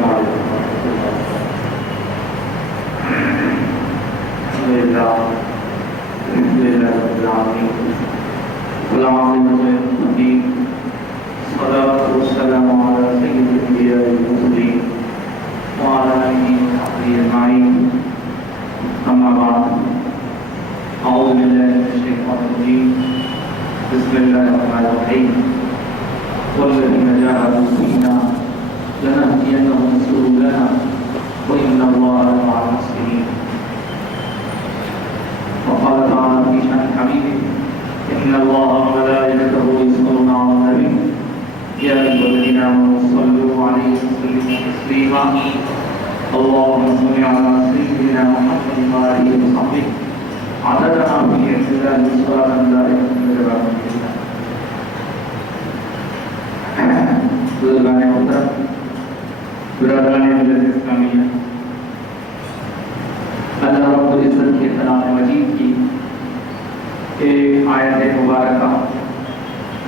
السلام علیکم الحمد للہ رب العالمین والعاقبۃ للمتقین والصلاة والسلام علی سید الانبیاء والمرسلین وعلی آلہ وصحبہ اجمعین اما بعد اعوذ باللہ من الشیطان الرجیم بسم اللہ الرحمن الرحیم والذین جاہدوا فینا لنهدینهم سبلنا وإن الله لمع المحسنين وقال تعالى في شأن حبيبه إن الله وملائكته يصلون على النبي يا أيها الذين آمنوا صلوا عليه وسلموا تسليما اللهم صل على سيدنا محمد وآله وصحبه عدد ما في اعتدال صلاة دائمة بجلال الله. بزرگان محترم، برادران ملت اسلامیہ، اللہ رب العزت کے کلام مجید کی ایک آیت مبارکہ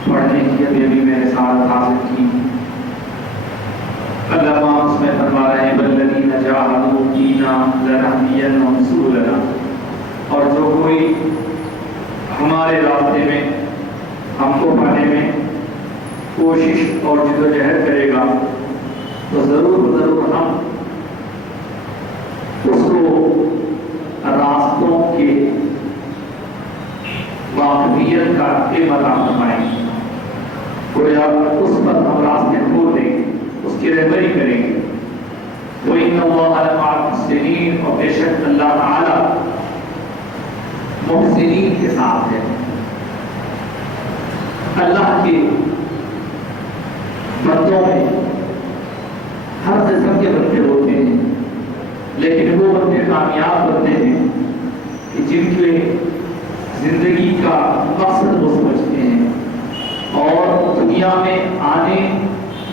پڑھنے کی ابھی میں نے سعادت حاصل کی. اللہ پاک اس میں فرما رہے ہیں والذین جاہدوا فینا لنهدینهم سبلنا، اور جو کوئی ہمارے راستے میں ہم کو پانے میں کوشش اور جدوجہد کرے گا تو ضرور ہم اس کو راستوں کے واقفیت کا علم عطا فرمائیں گے. گویا اس پر ہم راستے کھول دیں گے، اس کی رہبری کریں گے. وَإِنَّ اللَّهَ لَمَعَ الْمُحْسِنِينَ، اور بے شک اللہ تعالی محسنین کے ساتھ ہے. اللہ کے بندوں میں ہر قسم کے بندے ہوتے ہیں، لیکن وہ بندے کامیاب بنتے ہیں کہ جن کے زندگی کا مقصد وہ سمجھتے ہیں اور دنیا میں آنے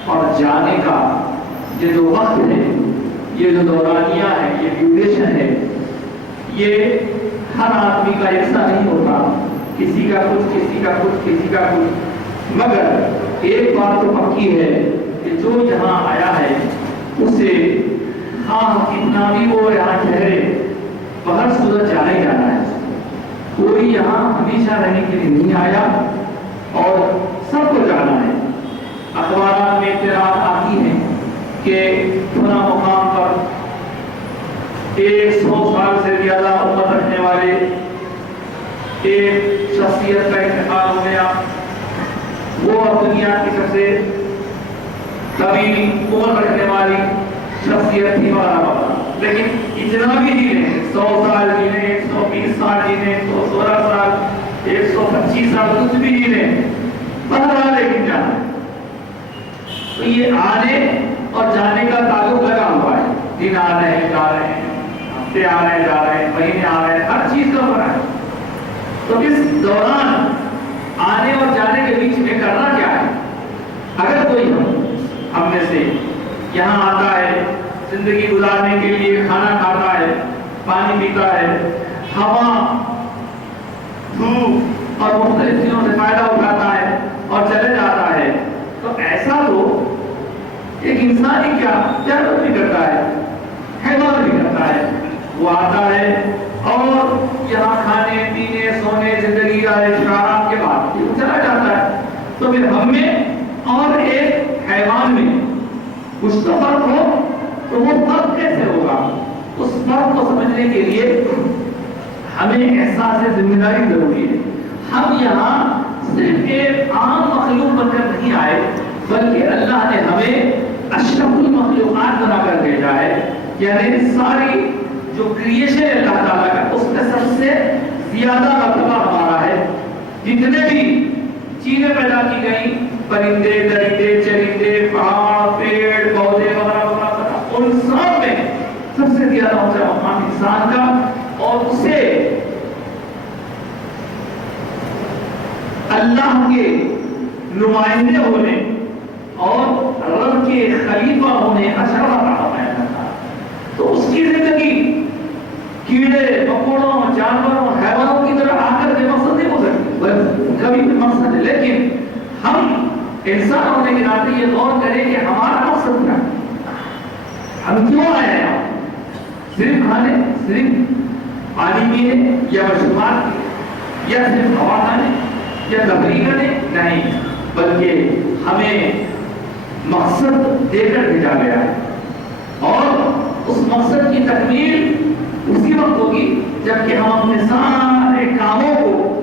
اور جانے کا یہ جو وقت ہے، یہ جو دورانیہ ہے، یہ ڈیوریشن ہے، یہ ہر آدمی کا یکساں نہیں ہوتا. کسی کا کچھ، کسی کا کچھ، کسی کا کچھ. مگر ایک بات تو پکی ہے کہ جو یہاں آیا ہے اسے کتنا بھی وہ یہاں ٹھہرے باہر صورت جانا ہی جانا ہے. کوئی یہاں ہمیشہ رہنے کے لیے نہیں آیا اور سب کو جانا ہے. اخبارات میں اطلاعات آتی ہیں کہ فلاں مقام پر 100 سال سے زیادہ عمر رکھنے والے ایک شخصیت کا انتقال ہو گیا. وہ اب دنیا کی سب سے طویل عمر رکھنے والی شخصیت تھی وغیرہ. لیکن اتنا بھی جی لیں، 100 سال جی لیں، 120 سال جی لیں، 116 سال، 125 سال، کچھ بھی جی لیں، بہرحال لیکن جانا. تو یہ آنے اور جانے کا تعلق لگا ہوا ہے. دن آ رہے ہیں، جا رہے ہیں، ہفتے آ رہے ہیں، جا رہے ہیں، مہینے آ رہے ہیں، ہر چیز کا فرق ہے. تو اس دوران آنے اور جانے کے بیچ میں کرنا کیا ہے؟ اگر کوئی ہم میں سے یہاں آتا ہے زندگی گزارنے کے لیے، کھانا کھاتا ہے، پانی پیتا ہے، ہوا، دھوپ اور مختلف چیزوں سے فائدہ اٹھاتا ہے اور چلے جاتا ہے، تو ایسا تو ایک انسان ہی کیا جانور بھی کرتا ہے، حیوان بھی کرتا ہے. وہ آتا ہے اور یہاں کھانے پینے سونے زندگی کا اشارات کے بعد وہ چلا جاتا ہے. تو پھر ہم میں اور ایک حیوان میں کچھ تو فرق ہو، تو وہ فرق کیسے ہوگا؟ اس فرق کو سمجھنے کے لیے ہمیں احساس ذمہ داری ضروری ہے. ہم یہاں صرف ایک عام مخلوق بن کر نہیں آئے، بلکہ اللہ نے ہمیں اشرف المخلوقات بنا کر بھیجا ہے. یعنی ساری جو کریشن ہے اللہ تعالیٰ کا، اس میں سب سے زیادہ مرتبہ ہمارا ہے. جتنے بھی چیزیں پیدا کی گئی، پرندے، درندے، چرندے، پہاڑ، پیڑ، پودے وغیرہ وغیرہ، ان سب میں سب سے زیادہ اونچا مقام انسان کا، اور اسے اللہ کے نمائندے ہونے اور رب کے خلیفہ ہونے کا شرف عطا فرمایا جاتا ہے. تو اس کی زندگی کیڑے مکوڑوں جانوروں حیوانوں کی طرح آ کر کے مقصد نہیں ہو سکتی، کبھی بھی مقصد ہے. لیکن ہم انسان ہونے کے ناطے یہ غور کریں کہ ہمارا مقصد کیا ہے. صرف پانی پینے یا مشروبات پینے یا صرف ہوا کھانے یا تفریح کرنے نہیں، بلکہ ہمیں مقصد دے کر بھیجا گیا ہے، اور اس مقصد کی تکمیل اسی وقت ہوگی جب کہ ہم اپنے سارے کاموں کو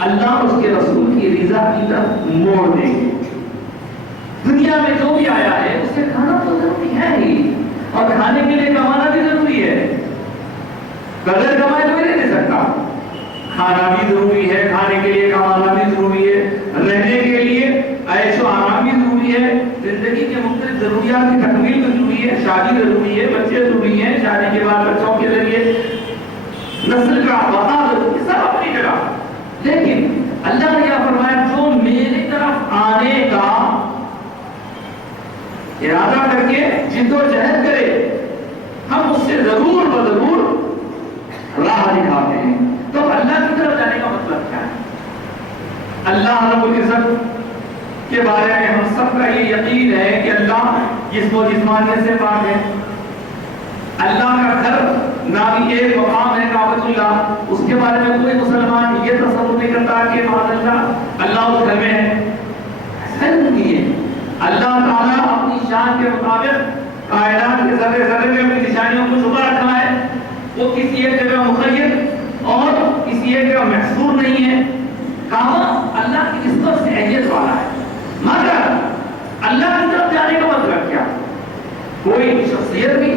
اللہ اور اس کے رسول کی رضا کی طرف موڑ دیں گے۔ دنیا میں جو بھی آیا ہے اسے کھانا تو ضروری ہے ہی، اور کھانے کے لیے کمانا بھی ضروری ہے، بغیر کمائے کوئی نہیں دے سکتا۔ کھانا بھی ضروری ہے، کھانے کے لیے کمانا بھی ضروری ہے، رہنے کے لیے عیش و آرام بھی ضروری ہے، زندگی کے مختلف ضروریات کی تکمیل بھی ضروری ہے، شادی ضروری ہے، بچے ضروری ہیں، شادی کے بعد بچوں کے ذریعے نسل کا بقا ضروری ہے، سب اپنی جگہ۔ لیکن اللہ نے کیا فرمایا، جو میری طرف آنے کا ارادہ کر کے جد و جہد کرے، ہم اس سے ضرور بضرور راہ دکھاتے ہیں۔ تو اللہ کی طرف جانے کا مطلب کیا ہے؟ اللہ رب العزت کے بارے میں ہم سب کا یہ یقین ہے کہ اللہ جسم و جسمانیت سے پاک ہے۔ اللہ کا گھر نامی ایک مقام ہے کعبۃ اللہ، اس کے بارے میں کوئی مسلمان یہ تصور نہیں کرتا کہ معاذ اللہ اس گھر میں ہے، ایسا نہیں ہے۔ اللہ تعالیٰ اپنی شان کے مطابق کائنات کے ذرے ذرے میں اپنی نشانیوں کو چھپا رکھا ہے، وہ کسی ایک جگہ مقید اور کسی ایک جگہ محصور نہیں ہے۔ کعبہ اللہ کی نسبت سے اہمیت والا ہے، مگر اللہ کی طرف جانے کا مطلب کیا؟ کوئی شخصیت بھی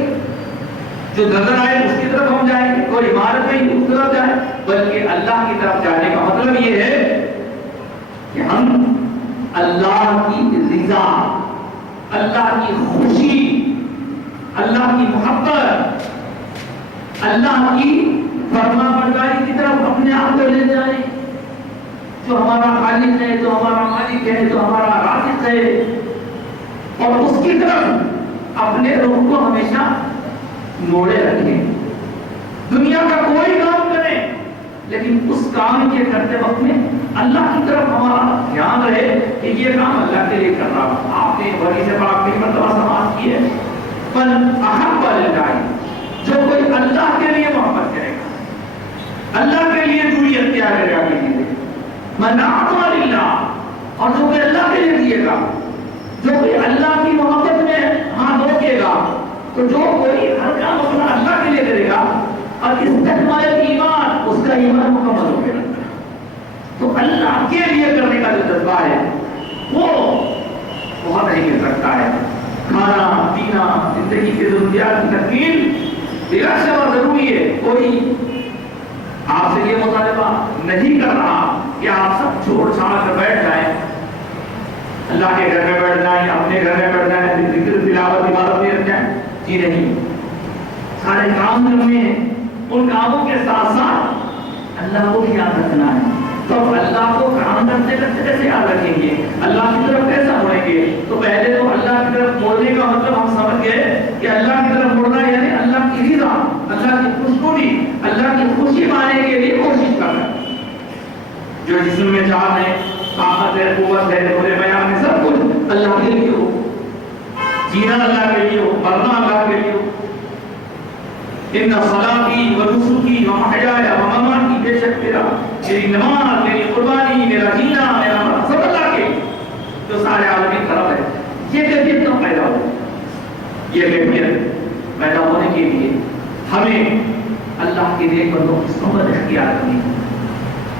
جو نظر آئے اس کی طرف ہم جائیں گے، کوئی عمارت نہیں اس طرف جائیں، بلکہ اللہ کی طرف جانے کا مطلب یہ ہے کہ ہم اللہ کی رضا، اللہ کی خوشی، اللہ کی محبت، اللہ کی فرما برداری کی طرف اپنے آپ کو لے جائیں۔ جو ہمارا خالق ہے، جو ہمارا مالک ہے، جو ہمارا رازق ہے، اور اس کی طرف اپنے روح کو ہمیشہ موڑے رکھیں۔ دنیا کا کوئی کام کریں، لیکن اس کام کے کرتے وقت میں اللہ کی طرف ہمارا دھیان رہے کہ یہ کام اللہ کے لیے کر رہا ہوں۔ آپ نے بڑی سے پاک کی مرتبہ سماعت کی ہے، پر احب للہ، جو کوئی اللہ کے لیے محبت کرے گا، اللہ کے لیے دوری اختیار کرے گا کسی سے، من اعطى للہ، اور جو کوئی اللہ کے لیے دیے گا، جو کوئی اللہ کی محبت میں ہاتھ روکے گا، تو جو کوئی ہر کام اپنا اللہ کے لیے کرے گا اور استقبال ایمان، اس کا ایمان مکمل ہو گیا۔ تو اللہ کے لیے کرنے کا جو جذبہ ہے وہ بہت نہیں مل سکتا ہے۔ کھانا پینا، زندگی کی ضروریات کی تکمیل بلا شبہ ضروری ہے۔ کوئی آپ سے یہ مطالبہ نہیں کر رہا کہ آپ سب چھوڑ چھاڑ کر بیٹھ جائیں، اللہ کے گھر میں بیٹھ جائیں یا اپنے گھر میں بیٹھ جائیں، ذکر تلاوت عبادت میں رکھ جائیں، جی نہیں، سارے کام کرنے ہیں، ان کاموں کے ساتھ ساتھ اللہ کو بھی یاد رکھنا ہے۔ تو اللہ کو کام کرتے کرتے کیسے یاد رکھیں گے، اللہ کی طرف کیسا مڑیں گے؟ تو پہلے تو اللہ کی طرف موڑنے کا مطلب ہم سمجھ گئے کہ اللہ کی طرف مڑنا یعنی اللہ کی رضا، اللہ کی خوشنودی، اللہ کی خوشی پانے کے لیے کوشش کرنا۔ جو جسم میں جان ہے، طاقت ہے، قوت ہے، تھوڑے بیان ہے، سب کچھ اللہ کے لیے ہو، جینا اللہ کے لیے ہو، مرنا اللہ کے لیے ہو۔ ان صلاتی و نسکی و محیایا و مماتی، بے شک میری نماز، میری قربانی، میرا جینا، میرا مرنا سب اللہ کے لیے، جو سارے عالمی طرف ہے۔ یہ کیفیت کیوں پیدا ہو؟ یہ کیفیت پیدا ہونے کے لیے ہمیں اللہ کے نیک بندوں کی صحبت اختیار کرنی ہے،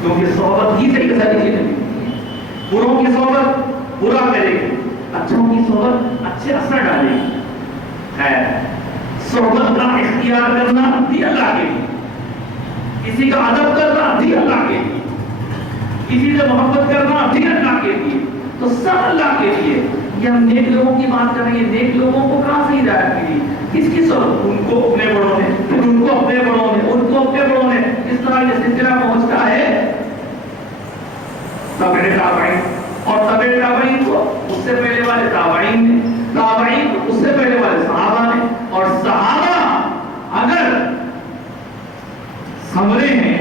کیونکہ صحبت ہی سے یہ ساری چیزیں ملتی ہیں۔ بروں کی صحبت برا کرے گی، اچھوں کی صحبت اچھے اثر ڈالے گی۔ خیر، صحبت کا اختیار کرنا بھی اللہ کے لیے، کسی کا ادب کرنا بھی اللہ کے لیے، کسی سے محبت کرنا بھی اللہ کے لیے، تو سب اللہ کے لیے۔ یہ ہم نیک لوگوں کی بات کر رہے ہیں، نیک لوگوں کو کہاں سے ہدایت ملی؟ کس کی صحبت؟ ان کو اپنے بڑوں نے، پھر ان کو اپنے بڑوں نے، ان کو اپنے بڑوں نے، اس طرح یہ سلسلہ پہنچتا ہے تابع تابعین، اور تابع تابعین کو اس سے پہلے والے تابعین نے، تابعین کو اس سے پہلے والے صحابہ نے، اور صحابہ اگر سمرے ہیں،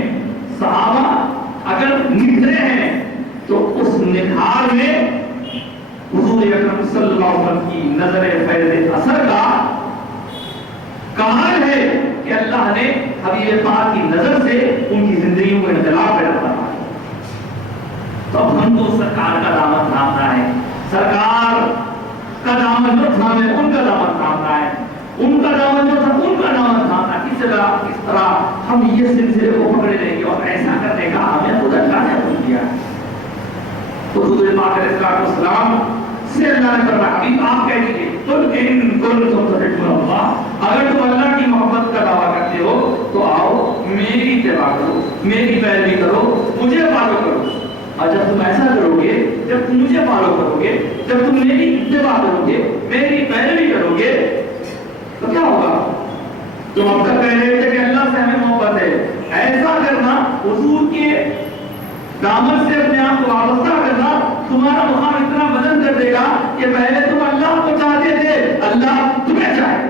صحابہ اگر نکھرے ہیں، تو اس نکھار میں حضور اکرم صلی اللہ علیہ وسلم کی نظر فیض اثر کا کمال ہے کہ اللہ نے حبیب پاک کی نظر سے ان کی زندگیوں کو انقلاب پیدا کرنا ہے. تو اب ہم کو سرکار کا دامن تھامنا ہے, سرکار کا دامن جو تھامے ان کا دامن تھامنا ہے, ان کا دامن جو تھا ان کا دامن تھامنا. کس طرح ہم یہ سلسلے کو پکڑے لیں گے اور ایسا کرنے کا ہمیں خود اللہ نے حکم دیا ہے. تو حضور پاک علیہ السلام سے اللہ نے فرمایا ابھی آپ کہہ دیجیے قل ان کنتم تحبون اللہ, اگر تم اللہ کی محبت کا دعویٰ کرتے ہو تو آؤ میری اتباع کرو, میری پیروی کرو, مجھے فالو کرو. اور جب تم ایسا کرو گے, جب تم مجھے فالو کرو گے, جب تم میری اتباع کرو گے, میری پیروی کرو گے, تو کیا ہوگا؟ تم اب تک کہہ رہے تھے کہ اللہ سے ہمیں محبت ہے, ایسا کرنا حضور کے دامن سے اپنے آپ کو وابستہ کرنا تمہارا مقام اتنا بلند کر دے گا کہ پہلے تم اللہ کو چاہتے تھے, اللہ تمہیں چاہے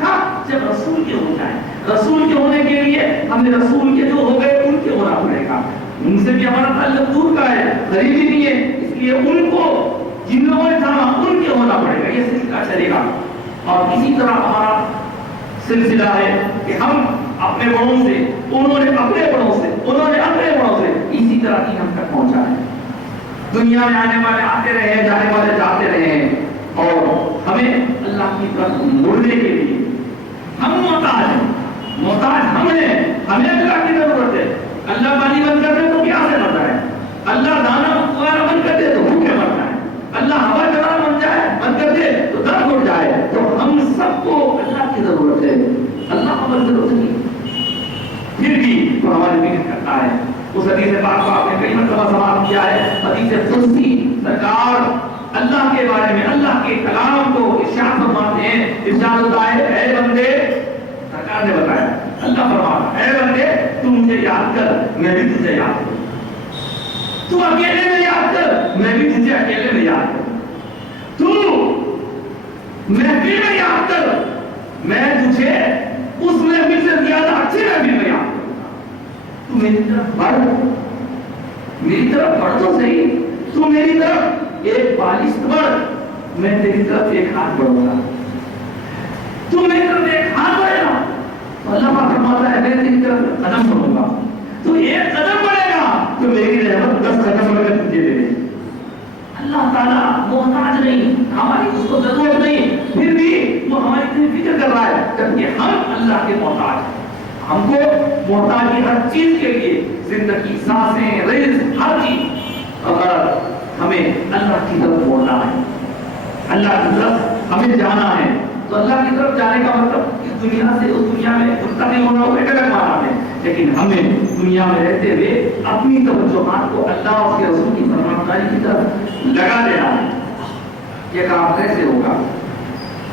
گا. جب رسول کے ہو جائے, رسول کے ہونے کے لیے ہمیں رسول کے جو ہو گئے ان کے ہونا پڑے گا. ان سے بھی ہمارا تعلق دور کا ہے, قریبی نہیں ہے, اس لیے ان کو جن لوگوں نے تھاما ان کے ہونا پڑے گا. یہ سلسلہ چلے گا. اور اسی طرح ہمارا سلسلہ ہے کہ ہم اپنے بڑوں سے, انہوں نے اپنے بڑوں سے, انہوں نے اپنے بڑوں سے, اسی طرح کی ہم تک پہنچا ہے. دنیا میں آنے والے آتے رہے ہیں, جانے والے جاتے رہے ہیں, اور ہمیں اللہ کی طرف مڑنے کے لیے ہم محتاج ہیں, محتاج ہم ہیں. ہمیں اللہ کی ضرورت ہے. اللہ پانی بند کر دے تو پیاسے مرتا ہے, اللہ دانا پکانا بند کر دے تو بھوکے مرتا ہے, اللہ ہوا چلانا بن جائے بند کر دے تو درد اٹھ جائے. تو ہم سب کو اللہ کی ضرورت ہے, اللہ کو ضرورت نہیں. پھر بھی تو ہماری فکر کرتا ہے. اس حدیث پاک کو آپ نے کئی مرتبہ سماعت کیا ہے, حدیث قدسی. سرکار اللہ کے بارے میں, اللہ کے کلام کو ارشاد فرماتے ہیں. ارشاد ہوتا ہے اے بندے, سرکار نے بتایا, اللہ فرماتا اے بندے تو مجھے یاد کر, میں بھی تجھے یاد کروں. تو اکیلے میں یاد کر, میں بھی تجھے اکیلے میں یاد کروں. تو محفل میں یاد کر, میں تجھے اس محفل سے زیادہ اچھی محفل میں یاد کروں. تو میری طرف بڑھ, میری طرف بڑھ تو صحیح. تو میری طرف ایک بالشت بڑھ, میں تیری طرف ایک ہاتھ بڑھوں گا. تو میری طرف ایک ہاتھ بڑھے گا تو اللہ پاک فرماتا ہے میں تیری طرف قدم بڑھوں گا. تو ایک قدم بڑھے گا تو میری رحمت 10 قدم بڑھ کر تجھے دے دے. اللہ تعالیٰ محتاج نہیں, ہماری اس کو ضرورت نہیں, پھر بھی وہ ہماری اتنی فکر کر رہا ہے, جبکہ ہم اللہ کے محتاج ہیں. ہم کو محتاج ہے ہر چیز کے لیے, زندگی, سانسیں, رزق, ہر چیز. اگر ہمیں اللہ کی طرف موڑنا ہے, اللہ کی طرف ہمیں جانا ہے, تو اللہ کی طرف جانے کا مطلب اس دنیا سے اس دنیا میں منتقل ہونا ہو, ایک الگ معنی ہے. لیکن ہمیں دنیا میں رہتے ہوئے اپنی توجہات کو اللہ اور اس کے رسول کی فرمانبرداری کی طرف لگا دینا ہے. یہ کام کیسے ہوگا؟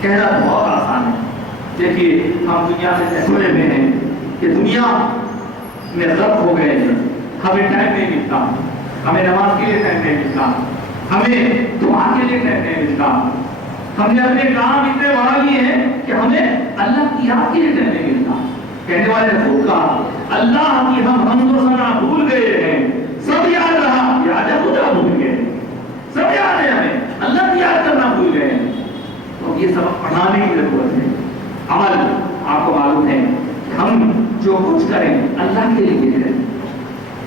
کہنا بہت آسان ہے. دیکھیے ہم دنیا سے سنے ہوئے ہیں کہ دنیا میں غرق ہو گئے ہیں, ہمیں ٹائم نہیں ملتا, ہمیں نماز کے لیے ٹائم نہیں ملتا, ہمیں دعا کے لیے ٹائم نہیں ملتا. ہم نے اپنے کام اتنے بڑھا لیے ہیں کہ ہمیں اللہ کی یاد کے لیے ٹائم نہیں ملتا. کہنے والے نے خود کہا اللہ کی ہم حمد و ثنا بھول گئے ہیں, سب یاد رہا, یاد ہے خدا بھول گئے, سب یاد ہے ہمیں, اللہ کی یاد کرنا بھول گئے ہیں. تو یہ سبق پڑھانے کی ضرورت ہے. عمل آپ کو معلوم ہے کہ ہم جو کچھ کریں اللہ کے لیے کریں.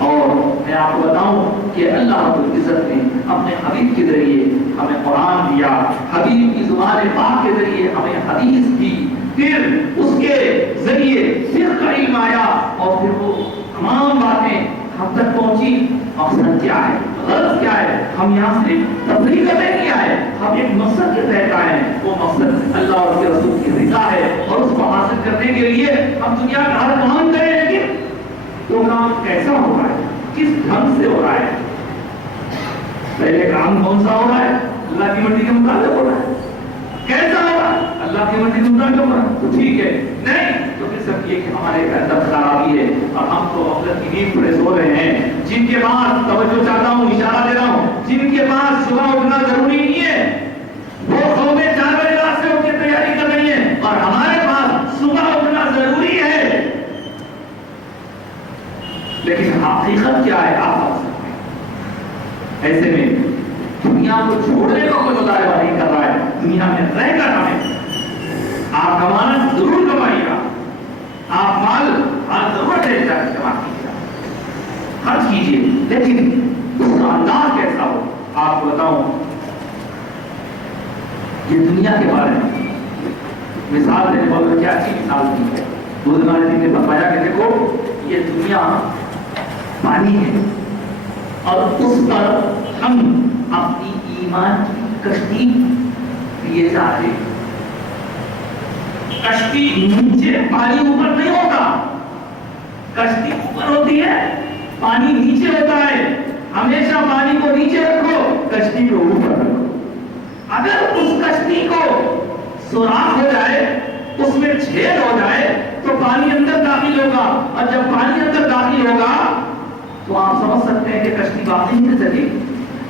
اور میں آپ کو بتاؤں کہ اللہ رب العزت نے اپنے حبیب کے ذریعے ہمیں قرآن دیا, حبیب کی زبان پاک کے ذریعے ہمیں حدیث دی, پھر اس کے ذریعے فقہ کا علم آیا, اور پھر وہ تمام باتیں ہم تک پہنچی. مقصد کیا ہے, غرض کیا ہے؟ ہم یہاں صرف تفریح کرنے نہیں آئے, ہم ایک مقصد کے تحت آئے ہیں. وہ مقصد اللہ اور اس کے رسول کی رضا ہے, اور اس کو حاصل کرنے کے لیے ہم دنیا کا ہر کام کریں, لیکن وہ کام کیسا ہو رہا ہے, کس ڈھنگ سے ہو رہا ہے. پہلے کام کون سا ہو رہا ہے؟ اللہ کی مرضی کے مطابق ہو رہا ہے. کیسا ہو رہا ہے؟ اللہ کی مرضی کے مطابق ہو رہا ہے تو ٹھیک ہے, نہیں تو پھر سب یہ کہ ہمارے اندر خرابی ہے, اور ہم تو غفلت کی نیند پڑے سو رہے ہیں. جن کے پاس, توجہ چاہتا ہوں, اشارہ دے رہا ہوں, جن کے پاس صبح اٹھنا ضروری نہیں ہے, وہ قومیں 4 بجے رات سے اٹھ کے تیاری کر رہی ہیں, اور ہمارے پاس صبح اٹھنا ضروری ہے. لیکن حقیقت کیا ہے آپ سمجھ سکتے ہیں. ایسے میں دنیا کو چھوڑنے کا کوئی مطالبہ نہیں کر رہا ہے, دنیا میں رہ کر ہمیں آپ کمانا ضرور کمائیے گا, آپ مال ہر ضرورت ہے جمع کیجیے، خرچ کیجیے، لیکن اس کا انداز کیسا ہو. آپ کو بتاؤں یہ دنیا کے بارے میں مثال دینے والوں کیا اچھی مثال دی ہے. حضرت نے فرمایا کہ دیکھو یہ دنیا پانی ہے اور اس پر ہم اپنی ایمان کی کشتی لیے جا رہے ہیں. کشتی نیچے، پانی اوپر نہیں ہوتا. کشتی اوپر ہوتی ہے، پانی نیچے ہوتا ہے. ہمیشہ پانی کو نیچے رکھو، کشتی کو اوپر رکھو. اگر اس کشتی کو سوراخ ہو جائے، اس میں چھید ہو جائے تو پانی اندر داخل ہوگا، اور جب پانی اندر داخل ہوگا تو آپ سمجھ سکتے ہیں کہ کشتی باقی نہیں رہ سکے.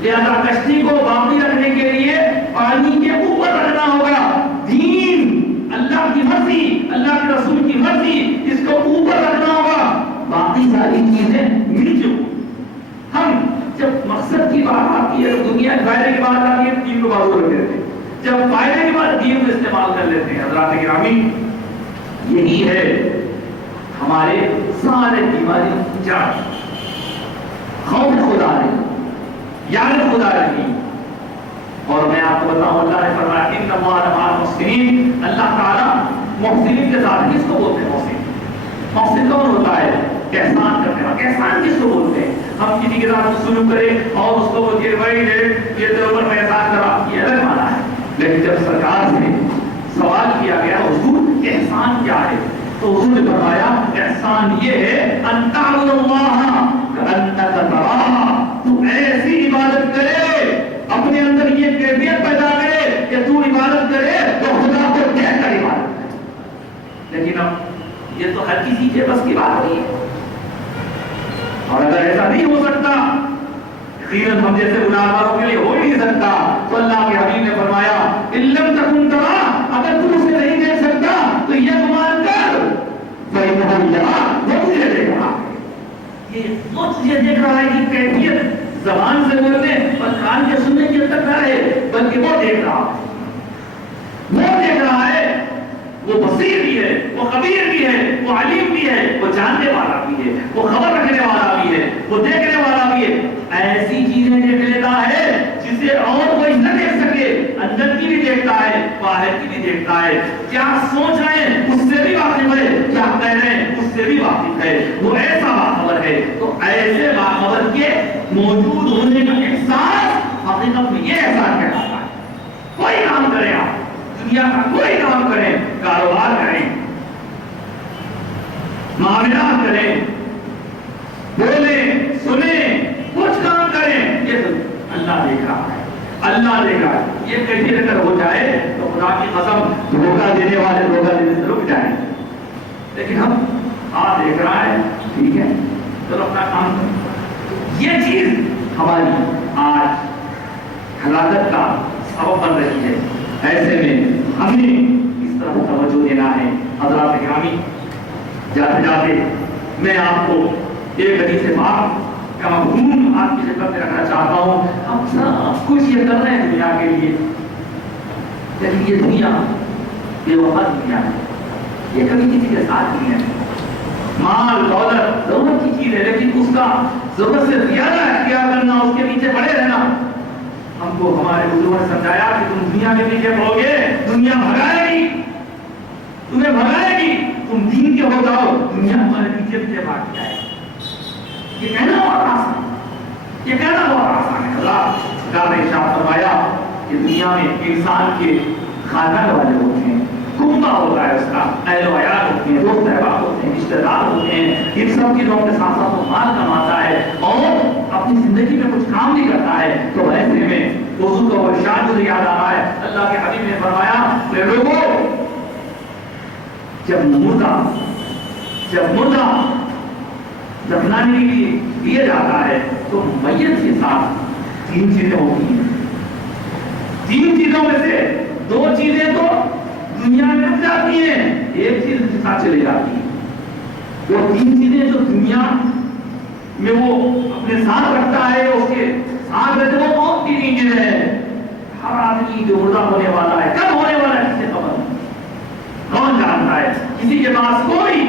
لہذا کشتی کو باقی رکھنے کے لیے پانی کے اوپر رکھنا ہوگا. دین، اللہ کی مرضی، اللہ کے رسول کی مرضی، اس کو اوپر رکھنا ہوگا، باقی ساری چیزیں نیچے. ہم جب مقصد کی بات آتی ہے، دنیا فائدے کی بات آتی ہے، دین کو بازو رکھ دیتے ہیں. جب فائدے کی بات دین کو استعمال کر لیتے ہیں. حضرات گرامی، یہی ہے ہمارے سارے بیماری جڑ. خوف خدا نہیں، یاد خدا نہیں. اور میں آپ کو بتاؤں، اللہ نے فرمایا ان اللہ مع المحسنین، اللہ تعالیٰ محسنین کے ساتھ. کس کو بولتے ہیں محسن؟ محسن کون ہوتا ہے؟ احسان کرنے والا. احسان کس کو بولتے ہیں؟ ہم کسی کے ساتھ سلوک کریں اور اس کو بولتے ہیں بھائی یہ تو اوپر میں احسان کرا، یہ الگ مانا ہے. لیکن جب سرکار سے سوال کیا گیا حضور احسان کیا ہے، تو حضور نے فرمایا احسان یہ ہے ان تعبد اللہ کأنک تراہ. تو ایسی عبادت کرے، اپنے اندر یہ کیفیت پیدا کرے کہ تو عبادت کرے تو خدا کو دیکھ کر عبادت کرے. لیکن اب یہ تو ہر کسی کے بس کی بات نہیں ہے. اور اگر ایسا نہیں ہو سکتا، یقیناً ہم جیسے گناہگاروں کے لیے ہو ہی نہیں سکتا، تو اللہ کے حبیب نے فرمایا ان لم تکن ترى، اگر تم اسے نہیں دیکھ سکتا تو یہ گمان کر فإنه يراك، وہ تجھے دیکھ رہا ہے. یہ وہ تجھے دیکھ رہا ہے کہ کیفیت زبان سے بولنے اور کان کے سننے کی تک نہ رہے، بلکہ وہ دیکھ رہا ہے. وہ دیکھ رہا ہے، وہ بصیر بھی ہے، وہ خبیر بھی ہے، وہ علیم بھی ہے، وہ جاننے والا بھی ہے، وہ خبر رکھنے والا بھی ہے، وہ دیکھنے والا بھی ہے. ایسی چیزیں دیکھ لیتا ہے جسے اور کوئی نہ دیکھ سکے. اندر کی بھی دیکھتا ہے، باہر کی بھی دیکھتا ہے. کیا سوچ رہے ہیں اس سے بھی واقف ہے، کیا کہہ رہے ہیں اس سے بھی واقف ہے. وہ ایسا باخبر ہے. تو ایسے باخبر کے موجود ہونے کا احساس حقیقت میں یہ احساس کہلاتا ہے. کوئی کام کرے آپ، دنیا کا کوئی کام کریں، کاروبار کریں، معاملات کریں، بولیں، سنیں، کچھ کام کریں، یہ تو اللہ دیکھ رہا ہے. اللہ دیکھ رہا ہے. یہ کیفیت اگر ہو جائے تو خدا کی قسم دھوکہ دینے والے دھوکہ دینے سے رک جائیں. لیکن ہم دیکھ رہا ہے، ٹھیک ہے چلو اپنا کام کریں. یہ چیز ہماری آج ہلاکت کا سبب بن رہی ہے. ایسے میں ہمیں اس طرح توجہ دینا ہے. حضرات گرامی، جاتے جاتے میں آپ کو ایک حدیث پاک کا مفہوم آپ کی خدمت میں رکھنا چاہتا ہوں. ہم سب کچھ یہ کر رہے ہیں دنیا کے لیے، لیکن یہ دنیا بے وفا دنیا ہے. یہ کبھی کسی کے ساتھ نہیں ہے. مال دولت ضرورت کی چیز ہے، لیکن اس کا ضرورت سے زیادہ اختیار کرنا، اس کے پیچھے پڑے رہنا. ہم کو ہمارے بزرگوں نے سمجھایا کہ تم دنیا کے پیچھے پڑو گے، دنیا بھگائے گی، تمہیں بھگائے گی. تم دین کے ہو جاؤ، دنیا تمہارے پیچھے پیچھے بھاگ جائے. یہ کہنا بہت آسان ہے، یہ کہنا بہت آسان ہے. اللہ نے ارشاد فرمایا کہ دنیا میں انسان کے خاندان والے ہوتے ہیں، کنبہ ہوتا ہے اس کا، اہل و عیال ہوتے ہیں، دوست احباب ہوتے ہیں، رشتے دار ہوتے ہیں. ان سب چیزوں کے ساتھ ساتھ وہ مال کماتا ہے اور اپنی زندگی میں کچھ کام بھی کرتا ہے. تو ایسے میں حضور کا وہ ارشاد مجھے یاد آ رہا ہے. اللہ کے حبیب نے فرمایا کہ لوگوں، جب مردہ دفنانے کے لیے دیا جاتا ہے تو میت کے ساتھ 3 چیزیں ہوتی ہیں. 3 چیزوں میں سے 2 چیزیں تو دنیا میں رک جاتی ہیں، ایک چیز اس کے ساتھ چلے جاتی ہے. وہ 3 چیزیں جو دنیا میں وہ اپنے ساتھ رکھتا ہے، اس کے ساتھ رہتے وہ بہت 3 چیزیں ہیں. ہر آدمی جو مردہ ہونے والا ہے، کب ہونے والا ہے، کسی سے خبر نہیں. کون جانتا ہے؟ کسی کے پاس کوئی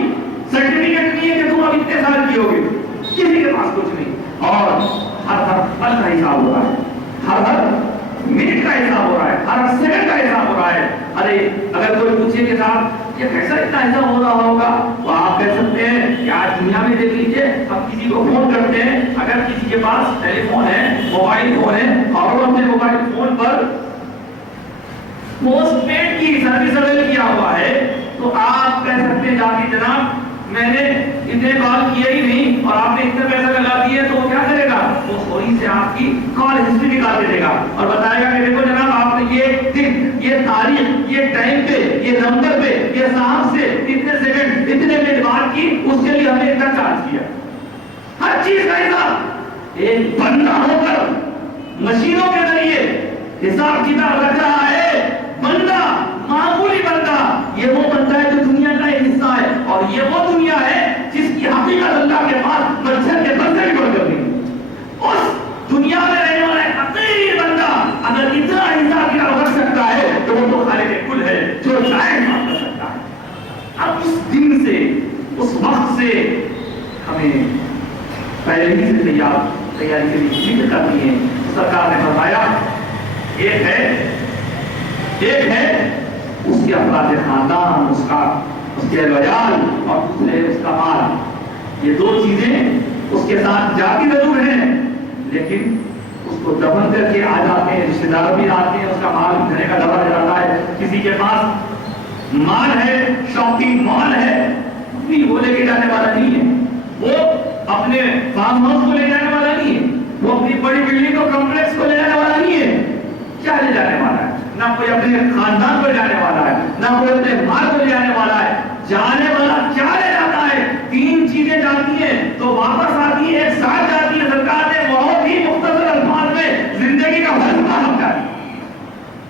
کتنے سال جیو گے؟ کسی کے پاس کچھ نہیں. اور ہر پل کا حساب ہو رہا ہے, ہر منٹ کا حساب ہو رہا ہے, ہر سیکنڈ کا حساب ہو رہا ہے. ارے اگر کوئی پوچھے کہ صاحب یہ کیسا اتنا حساب ہو رہا ہوگا, تو آپ کہہ سکتے ہیں کہ آج دنیا میں دیکھ لیجیے, ہم کسی کو فون کرتے ہیں, اگر کسی کے پاس ٹیلی فون ہے, موبائل فون ہے, اور وہ اپنے موبائل فون پر پوسٹ پیڈ کی سروس اویل کیا ہوا ہے, تو آپ کہہ سکتے ہیں جاتی جناب میں نے اتنے کال کیے ہی نہیں اور آپ نے اتنے پیسہ لگا دیے, تو وہ کیا کرے گا؟ وہ فوری سے آپ کی کال ہسٹری نکال دے گا اور بتائے گا کہ دیکھو جناب آپ نے یہ دن, یہ تاریخ, یہ ٹائم پہ, یہ نمبر پہ, یہ صاحب سے اتنے سیکنڈ اتنے منٹ بات کی, اس کے لیے ہم نے اتنا چارج کیا. ہر چیز کا حساب ایک بندہ ہو کر مشینوں کے ذریعے حساب کتاب رکھ رہا ہے. بندہ, معمولی بندہ, یہ وہ بندہ ہے جو دنیا کا ایک حصہ ہے, اور یہ وہ دنیا ہے جس کی حقیقت اللہ کے پاس مچھر کے بندے بھی بڑھ کر نہیں. اس دنیا میں رہنے والا ایک حقیقی بندہ اگر اتنا حساب کتاب رکھ سکتا ہے تو وہ تو خالق کل ہے جو چاہے معاف کر سکتا ہے. اب اس دن سے, اس وقت سے ہمیں پہلے ہی سے تیاری کے لیے فکر کرنی ہے. سرکار نے فرمایا ایک ہے اس کے افراد خاندان, اس کے ویال, اور دوسرے اس کا مال. یہ دو چیزیں اس کے ساتھ جاتی ضرور ہیں, لیکن اس کو دفن کر کے آ جاتے ہیں, رشتے دار بھی آتے ہیں, اس کا مال گھنے کا دبا جاتا ہے. کسی کے پاس مال ہے, شاپنگ مال ہے, وہ لے کے جانے والا نہیں ہے, وہ اپنے فارم ہاؤس کو لے جانے والا نہیں ہے, وہ اپنی بڑی بلڈنگ کو, کمپلیکس کو لے جانے والا نہیں ہے. کیا لے جانے والا ہے؟ نہ کوئی اپنے خاندان کو جانے والا ہے, نہ کوئی اپنے مال کو لے جانے والا ہے. جانے والا کیا لے جاتا ہے؟ تین چیزیں جاتی ہیں تو واپس آتی ہے, ایک ساتھ جاتی ہے. سرکار نے بہت ہی مختصر الفاظ میں زندگی کا فلسفہ سمجھا دیا.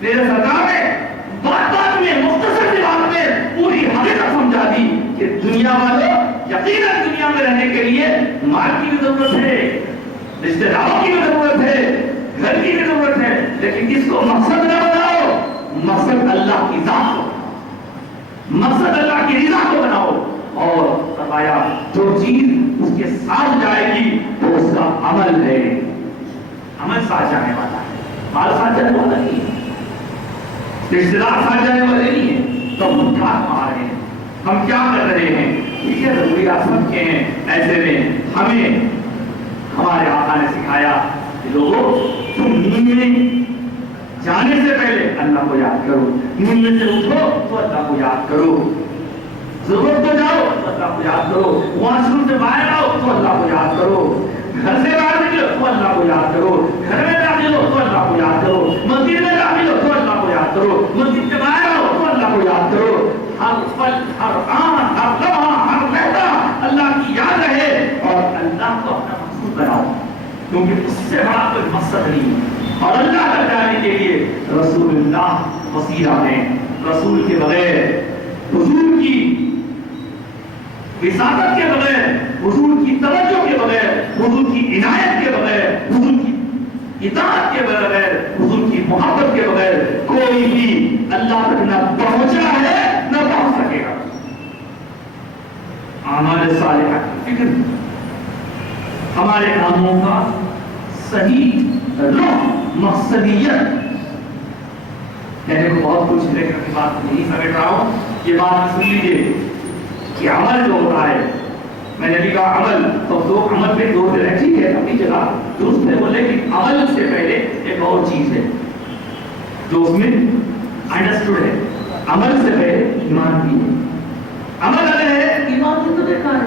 میرے سرکار نے بات میں, مختصر سی بات میں پوری حقیقت سمجھا دی کہ دنیا والوں یقیناً دنیا میں رہنے کے لیے مال کی بھی ضرورت ہے, رشتے داروں کی بھی ضرورت ہے, گھر کی بھی ضرورت ہے, لیکن اس کو مقصد نہ بناؤ. مقصد اللہ کی ذات کو, مقصد اللہ کی رضا کو بناؤ. اور فرمایا جو چیز اس کے ساتھ جائے گی تو اس کا عمل ہے, عمل ساتھ جانے والا ہے, مال ساتھ جانے والا نہیں ہے, رشتے دار ساتھ جانے والے نہیں ہیں. تو ہم کیا کما رہے ہیں, ہم کیا کر رہے ہیں, یہ ضروریات سب کے ہیں. ایسے میں ہمیں ہمارے آقا نے سکھایا کہ لوگوں تم نیند میں جانے سے پہلے اللہ کو یاد کرو, نیند میں سے اٹھو تو اللہ کو یاد کرو, ضرورت پہ جاؤ تو اللہ کو یاد کرو, واش روم سے باہر آؤ تو اللہ کو یاد کرو, گھر سے باہر نکلو تو اللہ کو یاد کرو, گھر میں داخل ہو تو اللہ کو یاد کرو, مسجد میں داخل ہو تو اللہ کو یاد کرو, مسجد سے باہر آؤ تو اللہ کو یاد کرو. ہر پل, ہر آن, ہر لمحہ, ہر لہجہ اللہ کی یاد رہے اور اللہ کو اپنا مقصود بناؤ, کیونکہ اس سے بڑا کوئی مقصد نہیں. اور اللہ تک جانے کے لیے رسول اللہ وسیلہ ہیں. رسول کے بغیر, حضور کی وساطت کے بغیر, حضور کی توجہ کے بغیر, حضور کی عنایت کے بغیر, حضور کی اطاعت کے بغیر, حضور کی محبت کے بغیر کوئی بھی اللہ تک نہ پہنچا ہے نہ پہنچ سکے گا. اعمال صالحہ کی فکر, ہمارے کاموں کا صحیح رخ, مقصدیت. میں نے بہت کچھ لیکن اپنی بات نہیں سمجھ رہا ہوں, یہ بات سن لیجیے کہ عمل جو ہوتا ہے, میں نے بھی کہا عمل تو دو, عمل پہ دو دے رہے, ٹھیک ہے اپنی جگہ درست ہے وہ, لیکن عمل سے پہلے ایک اور چیز ہے جو اس میں انڈرسٹوڈ ہے. عمل سے پہلے ایمان بھی ہے. عمل اگر ہے ایمان سے تو دیکھا ہے,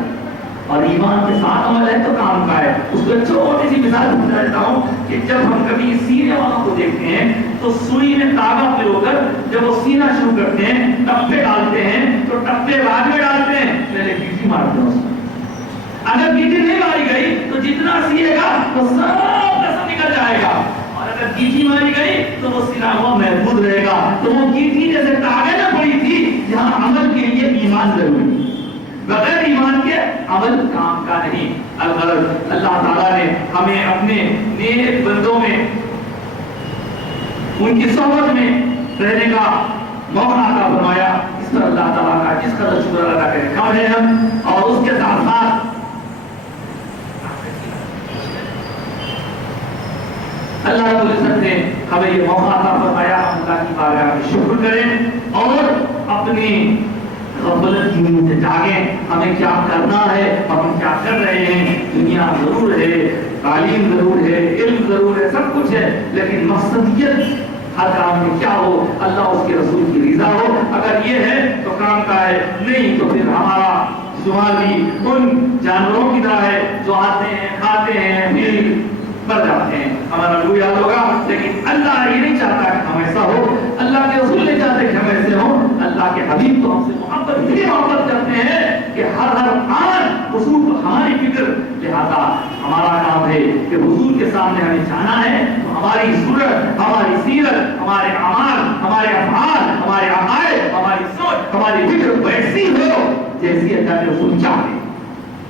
اور ایمان کے ساتھ عمل ہے تو کام کا ہے. اس کو چھوٹی سی مثال بتا دیتا ہوں کہ جب ہم کبھی سینے والوں کو دیکھتے ہیں تو سوئی میں تاغا پرو کر جب وہ سینا شروع کرتے ہیں, ٹپے ڈالتے ہیں تو ٹپے بعد میں ڈالتے ہیں, پہلے گیٹی مارتے ہیں. اس میں اگر گیٹی نہیں ماری گئی تو جتنا سیے گا وہ سب کا سب نکل جائے گا, اور اگر گیٹی ماری گئی تو وہ سینا ہوا محفوظ رہے گا. تو وہ گیٹی جیسے تاغے نہ پڑی تھی جہاں عمل کے لیے ایمان ضروری, بغیر ایمان کے عمل کام کا نہیں. الغرض اللہ تعالیٰ نے ہمیں اپنے نیک بندوں میں, ان کی صحبت میں رہنے کا موقع عطا فرمایا. اس پر اللہ تعالیٰ کا جس کا شکر ادا کریں کم ہے ہم, اور اس کے ساتھ ساتھ نے ہمیں یہ موقع عطا فرمایا، ہم اللہ کی بارگاہ میں شکر کریں اور اپنی غفلت کی نیند سے جاگیں، ہمیں کیا کرنا ہے اور ہم کیا کر رہے ہیں۔ دنیا ضرور ہے، تعلیم ضرور ہے، علم ضرور ہے، سب کچھ ہے، لیکن مقصدیت ہر کام میں کیا ہو، اللہ اس کے رسول کی رضا ہو، اگر یہ ہے تو کام کا ہے، نہیں تو پھر ہمارا شمار بھی ان جانوروں کی طرح ہے جو آتے ہیں، کھاتے ہیں، پھر مر جاتے ہیں، ہمارا روح یاد ہوگا۔ لیکن اللہ یہ نہیں چاہتا کہ ہم ایسا ہو، اللہ کے رسول نہیں چاہتے کہ ہم ایسے ہوں، اللہ کے حبیب تو ہم سے محبت کرتے ہیں کہ ہر آن حضور کو ہماری فکر، لہذا ہمارا کام ہے کہ حضور کے سامنے ہمیں جانا ہے تو ہماری صورت، ہماری سیرت، ہمارے اعمال، ہمارے افعال، ہمارے عقائد، ہماری سوچ، ہماری فکر ویسی ہو جیسی اللہ کے رسول چاہتے ہیں،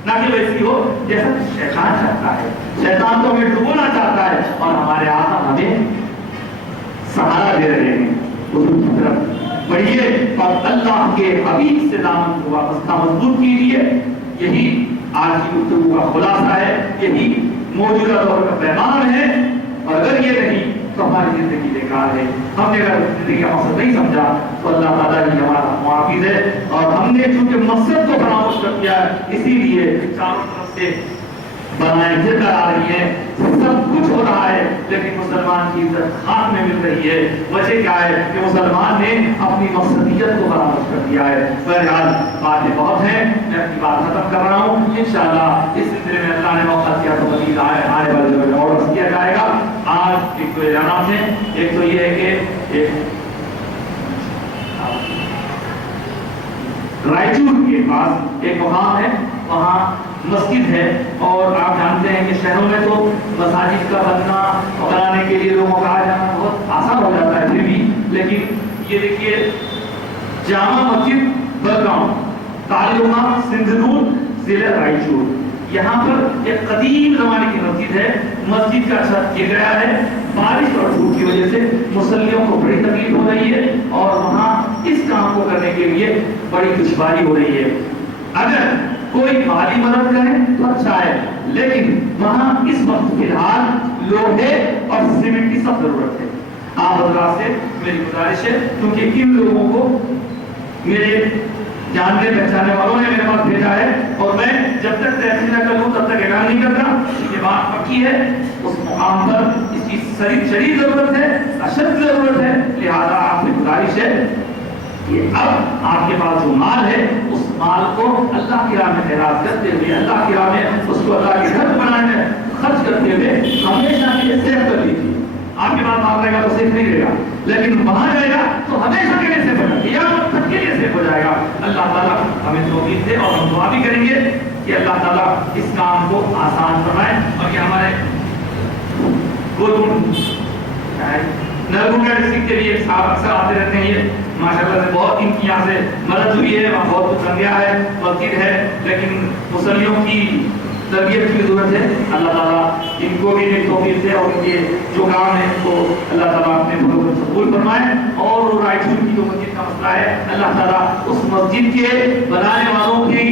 نہ کہ ویسی ہو جیسا شیطان چاہتا ہے۔ شیطان تو ہمیں ڈبونا چاہتا ہے اور ہمارے آقا ہمیں سہارا دے رہے ہیں حضور کی طرف بڑھیے اور اللہ کے حبیب سے دامن کو وابستہ مضبوط کیجیے۔ یہی آج کی گفتگو کا خلاصہ ہے، یہی موجودہ دور کا پیغام ہے، اور اگر یہ نہیں تو ہماری زندگی بیکار ہے۔ ہم نے اگر زندگی کا مقصد نہیں سمجھا تو اللہ تعالیٰ ہی ہمارا محافظ ہے، اور ہم نے چونکہ مقصد کو فراموش کر دیا ہے، اسی لیے چاروں طرف سے بلائیں گر کر آ رہی ہیں، سب کچھ ہو رہا ہے، لیکن مسلمان کی عزت خاک میں مل رہی ہے۔ وجہ کیا ہے کہ مسلمان نے اپنی مقصدیت کو فراموش کر دیا ہے۔ بہرحال باتیں بہت ہیں، میں اپنی بات ختم کر رہا ہوں۔ انشاءاللہ اس سلسلے میں اللہ نے موقع دیا تو مزید آنے والے دنوں میں اور بس کیا جائے گا۔ آج ایک تو اعلانات ہیں، ایک تو یہ ہے کہ رائچور کے پاس ایک مقام ہے، وہاں مسجد ہے، اور آپ جانتے ہیں کہ شہروں میں تو مساجد کا بنانے کے لیے لوگوں کا آ جانا بہت آسان ہو جاتا ہے، پھر بھی لیکن یہ دیکھیے جامع مسجد بلگاؤں، تعلقہ سندھنور، ضلع رائچور، یہاں پر ایک قدیم زمانے کی مسجد ہے۔ مسجد کا چھت گر گیا ہے، بارش اور دھوپ کی وجہ سے مصلیوں کو بڑی تکلیف ہو رہی ہے، اور وہاں اس کام کو کرنے کے لیے بڑی دشواری ہو رہی ہے۔ اگر کوئی مالی مدد کرے تو اچھا ہے، لیکن وہاں اس وقت فی الحال لوہے اور سیمنٹ کی سخت ضرورت ہے۔ آپ حضرات سے میری گزارش ہے، کیونکہ ان لوگوں کو میرے جاننے پہچانے والوں نے میرے پاس بھیجا ہے، اور میں جب تک تحصیل نہ کروں تب تک اعلان نہیں کرتا۔ یہ بات پکی ہے، اس مقام پر اس کی شدید ضرورت ہے، اشد ضرورت ہے، لہذا آپ سے گزارش ہے کہ اب آپ کے پاس جو مال ہے اس مال کو اللہ کی راہ میں خیرات کرتے ہوئے، اللہ کی راہ میں اس کو اللہ کے گھر بنانے میں خرچ کرتے ہوئے ہمیشہ کے لیے سیو کر لیجیے۔ آپ کے پاس مال رہے گا تو سیف نہیں رہے گا، لیکن وہاں جائے گا تو ہمیشہ کے لیے سیف ہو جائے گا، قیامت تک کے لیے سیف ہو جائے گا۔ اللہ تعالیٰ ہمیں توفیق دے، اور ہم دعا بھی کریں گے کہ اللہ تعالیٰ اس کام کو آسان فرمائے، اور یہ ہمارے نرگونڈا ڈسٹرکٹ کے لیے صاحب اکثر آتے رہتے ہیں، یہ ماشاءاللہ سے بہت ان کی یہاں سے مدد ہوئی ہے، وہاں بہت کچھ بن گیا ہے، مسجد ہے، لیکن مصلیوں کی تربیت کی ضرورت ہے۔ اللہ تعالیٰ ان کو بھی ایک توفیق دے، اور ان کے جو کام ہے ان کو اللہ تعالیٰ اپنے فضل سے قبول فرمائے، اور رائچور کی جو مسجد کا مسئلہ ہے اللہ تعالیٰ اس مسجد کے بنانے والوں کی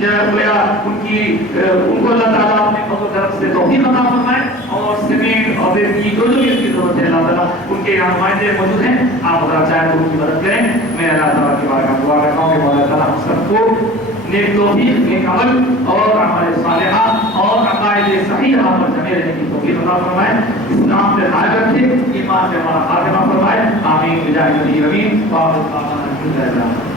ان کو اللہ تعالیٰ اپنے فضل و کرم سے توفیق عطا فرمائے، اور سیمنٹ اور کی جو بھی اس کی ضرورت ہے اللہ تعالیٰ ان کے یہاں نمائندے موجود ہیں، آپ اگر چاہیں تو ان کی مدد کریں۔ میں اللہ تعالیٰ کے بارے میں دعا کرتا ہوں کہ اللہ تعالیٰ ہم سب کو نیک توفیق، نیک عمل اور اعمال صالحہ اور عقائد صحیحہ پر جمے رہنے کی توفیق عطا فرمائے، اسلام پہ قائم رکھے، ایمان پہ ہمارا خاتمہ فرمائے، آمین بجاہ نبی امین، وآخر دعوانا الحمد للہ۔